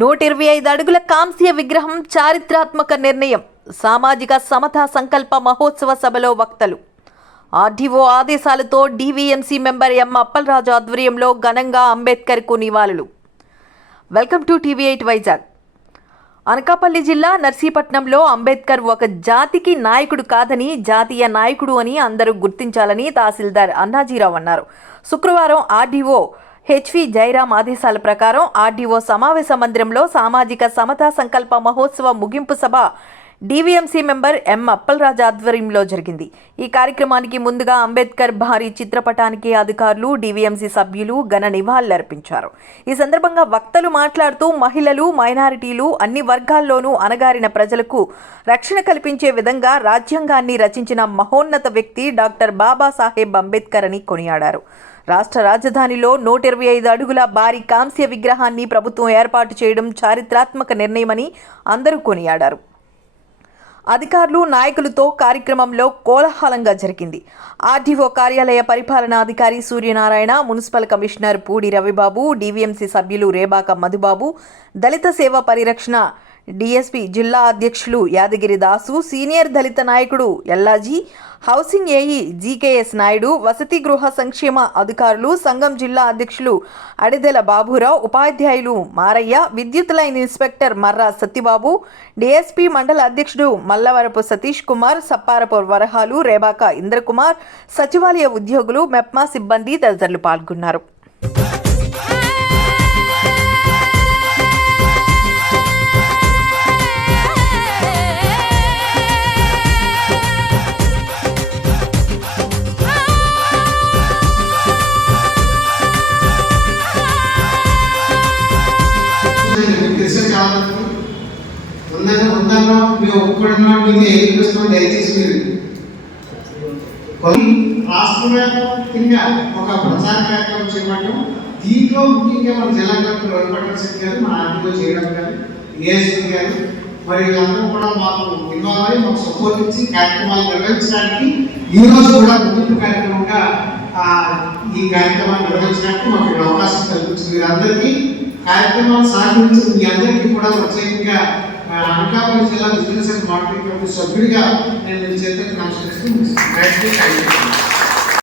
నూట ఇరవై ఐదు అడుగుల కాంస్య విగ్రహం చారిత్రాత్మక నిర్ణయం. సామాజిక సమతా సంకల్ప మహోత్సవ సభలో వక్తలు. ఆర్డీఓ ఆదేశాలతో డీవీఎంసీ మెంబర్ ఎం అప్పలరాజు ఆధ్వర్యంలో ఘనంగా అంబేద్కర్కు నివాళులు. Welcome to TV eight Vizag. Anakapalli జిల్లా నర్సీపట్నంలో అంబేద్కర్ ఒక జాతికి నాయకుడు కాదని జాతీయ నాయకుడు అని అందరూ గుర్తించాలని తహసీల్దార్ అన్నాజీరావు అన్నారు. శుక్రవారం ఆర్డీఓ హెచ్వి జయరాం ఆదేశాల ప్రకారం ఆర్డీఓ సమావేశ మందిరంలో సామాజిక సమతా సంకల్ప మహోత్సవ ముగింపు సభ డీవీఎంసీ మెంబర్ ఎం అప్పలరాజ్ ఆధ్వర్యంలో జరిగింది. ఈ కార్యక్రమానికి ముందుగా అంబేద్కర్ భారీ చిత్రపటానికి అధికారులు డీవీఎంసీ సభ్యులు ఘన నివాళులర్పించారు ఈ సందర్భంగా వక్తలు మాట్లాడుతూ మహిళలు మైనారిటీలు అన్ని వర్గాల్లోనూ అణగారిన ప్రజలకు రక్షణ కల్పించే విధంగా రాజ్యాంగాన్ని రచించిన మహోన్నత వ్యక్తి డాక్టర్ బాబాసాహెబ్ అంబేద్కర్ అని కొనియాడారు. రాష్ట్ర రాజధానిలో నూట ఇరవై ఐదు అడుగుల భారీ కాంస్య విగ్రహాన్ని ప్రభుత్వం ఏర్పాటు చేయడం చారిత్రాత్మక నిర్ణయమని అందరూ కొనియాడారు. అధికారులు నాయకులతో కార్యక్రమంలో కోలాహలంగా జరిగింది. ఆర్డీఓ కార్యాలయ పరిపాలనాధికారి Suryanarayana municipal commissioner Pudi Ravibabu DVMC సభ్యులు రేబాక మధుబాబు దళిత సేవ పరిరక్షణ డిఎస్పి జిల్లా అధ్యక్షులు యాదగిరి దాసు సీనియర్ దళిత నాయకుడు Ellaji housing AE GKS Naidu వసతి గృహ సంక్షేమ అధికారులు సంఘం జిల్లా అధ్యక్షులు అడిదెల బాబురావు ఉపాధ్యాయులు మారయ్య విద్యుత్ line inspector Marra Satyababu DSP మండల అధ్యక్షుడు మల్లవరపు సతీష్ కుమార్ సప్పారపు వరహాలు రేబాక ఇంద్రకుమార్ సచివాలయ ఉద్యోగులు మెప్మా సిబ్బంది తదితరులు పాల్గొన్నారు. మీకు తెలిసే చాలా మంది ఉందని ఉందన్నో మేము ఒప్పుకుంటున్నాం మీకు ఏం చూస్తున్నాం దయచేసి మీరు కొన్ని రాష్ట్ర వ్యాప్తంగా ఒక ప్రచార కార్యక్రమం చేపట్టడం దీంట్లో ముఖ్యంగా మన జిల్లా కలెక్టర్ రవిపట్ల శెట్టి గారు మన ఆర్టీఓ చేయడం కానీ ఏఎస్పీ గారు మరి వీళ్ళందరూ కూడా మాకు ఇన్వాల్వ్ అయ్యి మాకు సపోర్ట్ ఇచ్చి కార్యక్రమాలు నిర్వహించడానికి ఈ రోజు కూడా గుర్తింపు కార్యక్రమంగా ఈ కార్యక్రమాన్ని నిర్వహించడానికి మాకు అవకాశం కల్పించింది. అందరికీ కార్యక్రమాలు సాగించిన మీ అందరికీ కూడా ప్రత్యేకంగా ఆ, అనకాపల్లి జిల్లా బిజినెస్ అండ్ మార్కెటింగ్ కమిటీ సభ్యుడిగా నేను మీ చేతులకు నమస్కరిస్తూ ముగిస్తున్నాను. థాంక్యూ,